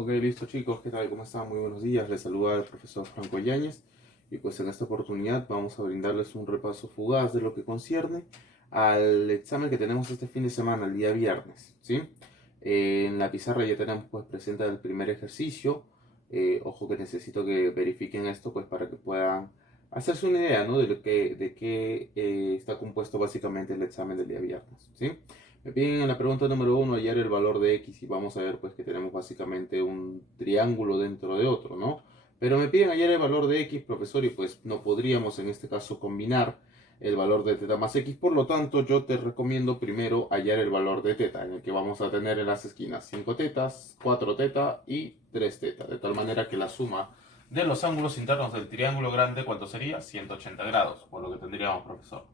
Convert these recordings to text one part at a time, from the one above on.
Ok, listo chicos, ¿qué tal? ¿Cómo están? Muy buenos días, les saluda el profesor Franco Yáñez y pues en esta oportunidad vamos a brindarles un repaso fugaz de lo que concierne al examen que tenemos este fin de semana, el día viernes, ¿sí? En la pizarra ya tenemos pues presente el primer ejercicio. Ojo que necesito que verifiquen esto pues para que puedan hacerse una idea, ¿no? De qué está compuesto básicamente el examen del día viernes, ¿sí? Me piden en la pregunta número 1 hallar el valor de x y vamos a ver pues que tenemos básicamente un triángulo dentro de otro, ¿no? Pero me piden hallar el valor de x, profesor, y pues no podríamos en este caso combinar el valor de teta más x, por lo tanto yo te recomiendo primero hallar el valor de teta, en el que vamos a tener en las esquinas 5 tetas, 4 teta y 3 teta, de tal manera que la suma de los ángulos internos del triángulo grande, ¿cuánto sería? 180 grados, por lo que tendríamos, profesor,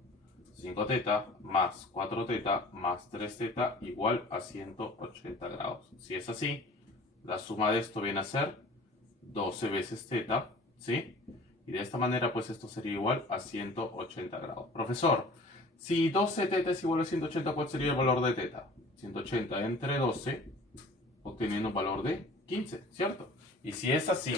5 teta más 4 teta más 3 teta igual a 180 grados. Si es así, la suma de esto viene a ser 12 veces teta, ¿sí? Y de esta manera, pues esto sería igual a 180 grados. Profesor, si 12 teta es igual a 180, ¿cuál sería el valor de teta? 180 entre 12, obteniendo un valor de 15, ¿cierto? Y si es así,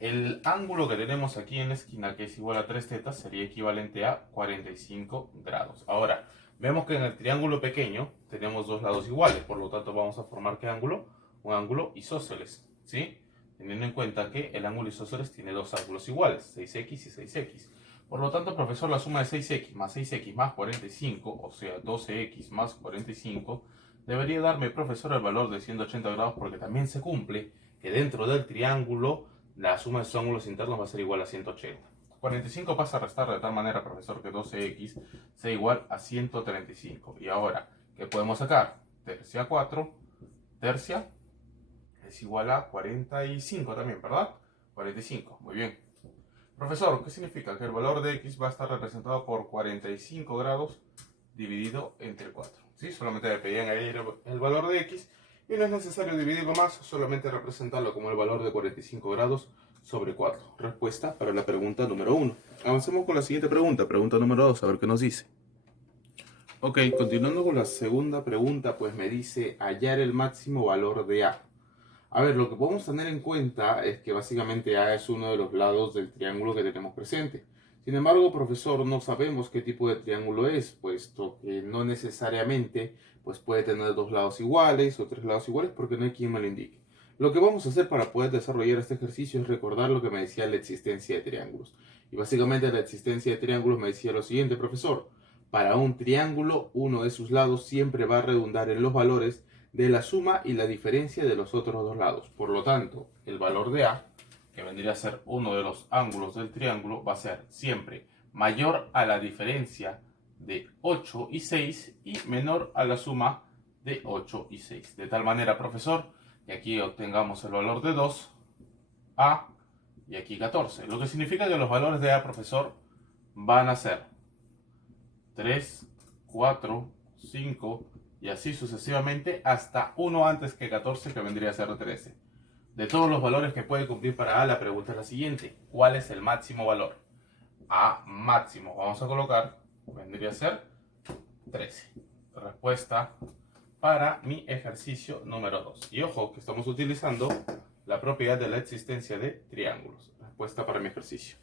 el ángulo que tenemos aquí en la esquina, que es igual a 3 tetas, sería equivalente a 45 grados. Ahora, vemos que en el triángulo pequeño tenemos dos lados iguales, por lo tanto vamos a formar ¿qué ángulo? Un ángulo isósceles, ¿sí? Teniendo en cuenta que el ángulo isósceles tiene dos ángulos iguales, 6x y 6x. Por lo tanto, profesor, la suma de 6x más 45, o sea, 12x más 45, debería darme, profesor, el valor de 180 grados, porque también se cumple que dentro del triángulo la suma de sus ángulos internos va a ser igual a 180. 45 pasa a restar de tal manera, profesor, que 12x sea igual a 135. Y ahora, ¿qué podemos sacar? Tercia 4, tercia es igual a 45 también, ¿verdad? 45, muy bien. Profesor, ¿qué significa? Que el valor de x va a estar representado por 45 grados dividido entre 4. ¿Sí? Solamente le pedían ahí el valor de x y no es necesario dividirlo más, solamente representarlo como el valor de 45 grados sobre 4. Respuesta para la pregunta número 1. Avancemos con la siguiente pregunta, pregunta número 2, a ver qué nos dice. Ok, continuando con la segunda pregunta, pues me dice hallar el máximo valor de a. A ver, lo que podemos tener en cuenta es que básicamente A es uno de los lados del triángulo que tenemos presente. Sin embargo, profesor, no sabemos qué tipo de triángulo es, puesto que no necesariamente pues puede tener dos lados iguales o tres lados iguales porque no hay quien me lo indique. Lo que vamos a hacer para poder desarrollar este ejercicio es recordar lo que me decía la existencia de triángulos. Y básicamente la existencia de triángulos me decía lo siguiente, profesor. Para un triángulo, uno de sus lados siempre va a redundar en los valores de la suma y la diferencia de los otros dos lados. Por lo tanto, el valor de A, que vendría a ser uno de los ángulos del triángulo, va a ser siempre mayor a la diferencia de 8 y 6 y menor a la suma de 8 y 6. De tal manera, profesor, que aquí obtengamos el valor de 2, A, y aquí 14. Lo que significa que los valores de A, profesor, van a ser 3, 4, 5 y así sucesivamente hasta 1 antes que 14, que vendría a ser 13. De todos los valores que puede cumplir para A, la pregunta es la siguiente: ¿cuál es el máximo valor? A máximo, vamos a colocar, vendría a ser 13. Respuesta para mi ejercicio número 2. Y ojo que estamos utilizando la propiedad de la existencia de triángulos. Respuesta para mi ejercicio.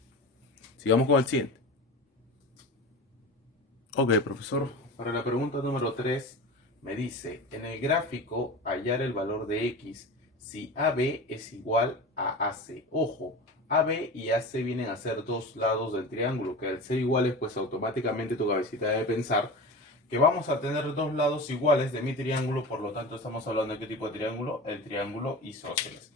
Sigamos con el siguiente. Ok, profesor, para la pregunta número 3 me dice, en el gráfico hallar el valor de x si AB es igual a AC. Ojo, AB y AC vienen a ser dos lados del triángulo, que al ser iguales, pues automáticamente tu cabecita debe pensar que vamos a tener dos lados iguales de mi triángulo, por lo tanto estamos hablando de qué tipo de triángulo, el triángulo isósceles.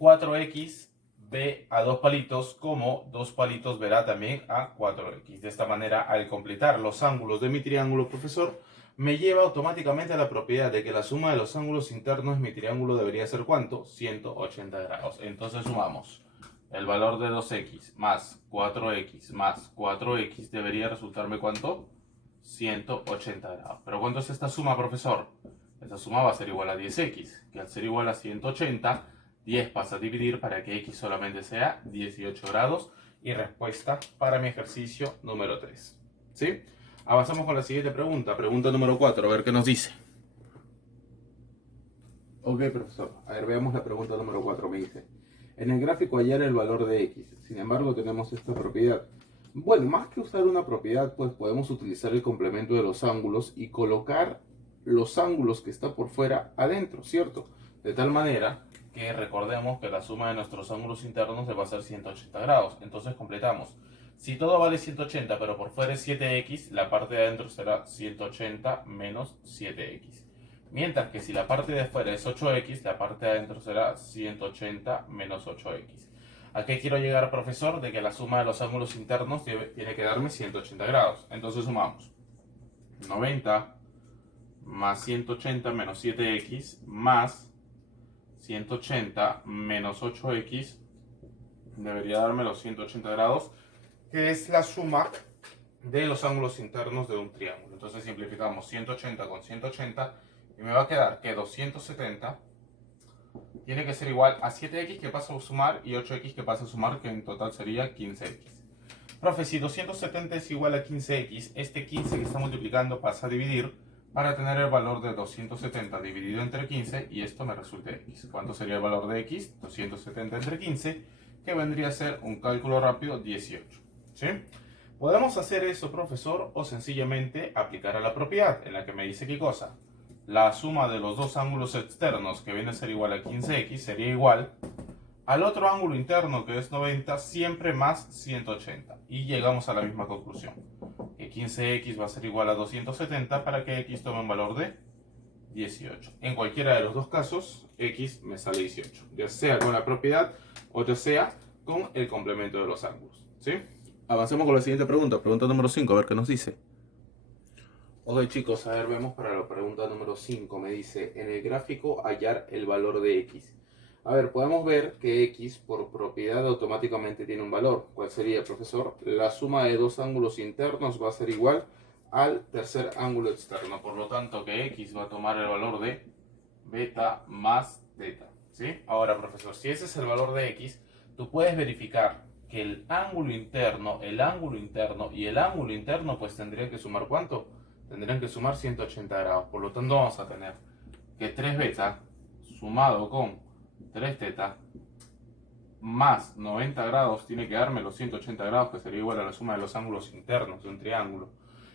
4x ve a dos palitos como dos palitos verá también a 4x. De esta manera, al completar los ángulos de mi triángulo, profesor, me lleva automáticamente a la propiedad de que la suma de los ángulos internos de mi triángulo debería ser ¿cuánto? 180 grados. Entonces sumamos el valor de 2x más 4x debería resultarme ¿cuánto? 180 grados. ¿Pero cuánto es esta suma, profesor? Esta suma va a ser igual a 10x, que al ser igual a 180, 10 pasa a dividir para que x solamente sea 18 grados. Y respuesta para mi ejercicio número 3. ¿Sí? Avanzamos con la siguiente pregunta. Pregunta número 4. A ver qué nos dice. Ok, profesor. A ver, veamos la pregunta número 4. Me dice, en el gráfico hallar el valor de x. Sin embargo, tenemos esta propiedad. Bueno, más que usar una propiedad, pues podemos utilizar el complemento de los ángulos y colocar los ángulos que está por fuera adentro, ¿cierto? De tal manera que recordemos que la suma de nuestros ángulos internos va a ser 180 grados. Entonces completamos. Si todo vale 180, pero por fuera es 7x, la parte de adentro será 180 menos 7x. Mientras que si la parte de afuera es 8x, la parte de adentro será 180 menos 8x. ¿A qué quiero llegar, profesor? De que la suma de los ángulos internos tiene que darme 180 grados. Entonces sumamos 90 más 180 menos 7x más 180 menos 8x debería darme los 180 grados, que es la suma de los ángulos internos de un triángulo. Entonces simplificamos 180 con 180 y me va a quedar que 270 tiene que ser igual a 7x que pasa a sumar y 8x que pasa a sumar, que en total sería 15x. Profe, si 270 es igual a 15x, este 15 que está multiplicando pasa a dividir para tener el valor de 270 dividido entre 15 y esto me resulta x. ¿Cuánto sería el valor de x? 270 entre 15, que vendría a ser un cálculo rápido 18. ¿Sí? Podemos hacer eso, profesor, o sencillamente aplicar a la propiedad en la que me dice qué cosa. La suma de los dos ángulos externos, que viene a ser igual a 15x, sería igual al otro ángulo interno, que es 90, siempre más 180. Y llegamos a la misma conclusión, que 15x va a ser igual a 270 para que x tome un valor de 18. En cualquiera de los dos casos, x me sale 18, ya sea con la propiedad o ya sea con el complemento de los ángulos. ¿Sí? Avancemos con la siguiente pregunta, pregunta número 5, a ver qué nos dice. Ok, chicos, a ver, vemos para la pregunta número 5. Me dice, en el gráfico hallar el valor de x. A ver, podemos ver que x por propiedad automáticamente tiene un valor. ¿Cuál sería, profesor? La suma de dos ángulos internos va a ser igual al tercer ángulo externo. Por lo tanto, que x va a tomar el valor de beta más teta. ¿Sí? Ahora, profesor, si ese es el valor de x, tú puedes verificar que el ángulo interno y el ángulo interno, pues tendría que sumar ¿cuánto? Tendrían que sumar 180 grados. Por lo tanto, vamos a tener que 3 beta sumado con 3 teta más 90 grados tiene que darme los 180 grados, que sería igual a la suma de los ángulos internos de un triángulo.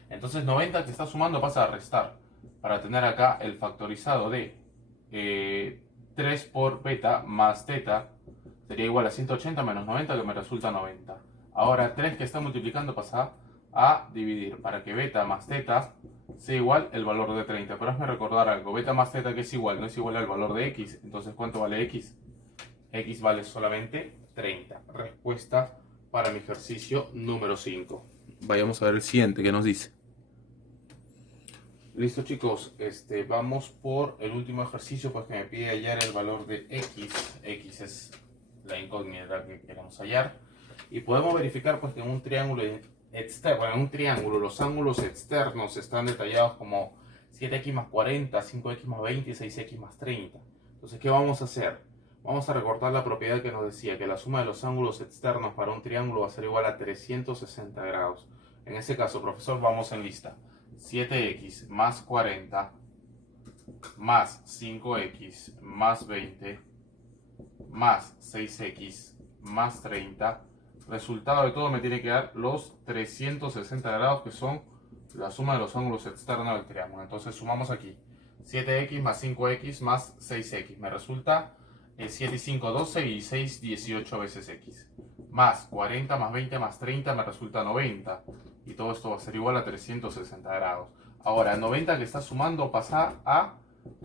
Entonces 90 que está sumando pasa a restar para tener acá el factorizado de 3 por beta más teta sería igual a 180 menos 90, que me resulta 90. Ahora 3 que está multiplicando pasa a dividir para que beta más teta sea igual el valor de 30. Pero hazme recordar algo, beta más teta que es igual, no es igual al valor de x. Entonces, ¿cuánto vale x? X vale solamente 30. Respuesta para mi ejercicio número 5. Vayamos a ver el siguiente que nos dice. Listo, chicos, vamos por el último ejercicio, pues que me pide hallar el valor de x. X es la incógnita que queremos hallar. Y podemos verificar pues que en un triángulo los ángulos externos están detallados como 7x más 40, 5x más 20 y 6x más 30. Entonces, ¿qué vamos a hacer? Vamos a recortar la propiedad que nos decía que la suma de los ángulos externos para un triángulo va a ser igual a 360 grados. En ese caso, profesor, vamos en lista. 7x más 40 más 5x más 20 más 6x más 30. Resultado de todo me tiene que dar los 360 grados, que son la suma de los ángulos externos del triángulo. Entonces sumamos aquí 7x más 5x más 6x. Me resulta 7 y 5, 12 y 6, 18 veces x. Más 40 más 20 más 30 me resulta 90. Y todo esto va a ser igual a 360 grados. Ahora, 90 que está sumando pasa a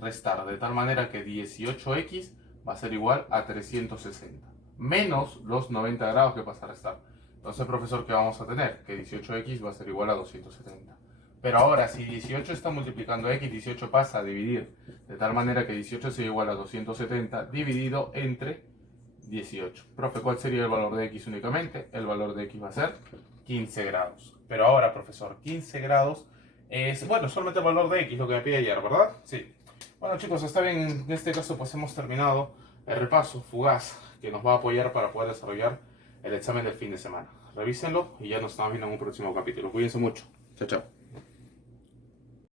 restar, de tal manera que 18x va a ser igual a 360. Menos los 90 grados que pasa a restar. Entonces, profesor, ¿qué vamos a tener? Que 18x va a ser igual a 270. Pero ahora, si 18 está multiplicando x, 18 pasa a dividir. De tal manera que 18 sea igual a 270 dividido entre 18. Profe, ¿cuál sería el valor de x únicamente? El valor de x va a ser 15 grados. Pero ahora, profesor, 15 grados es, bueno, solamente el valor de x, lo que me pide ayer, ¿verdad? Sí. Bueno, chicos, está bien. En este caso, pues hemos terminado el repaso fugaz que nos va a apoyar para poder desarrollar el examen del fin de semana. Revísenlo y ya nos estamos viendo en un próximo capítulo. Cuídense mucho. Chao, chao.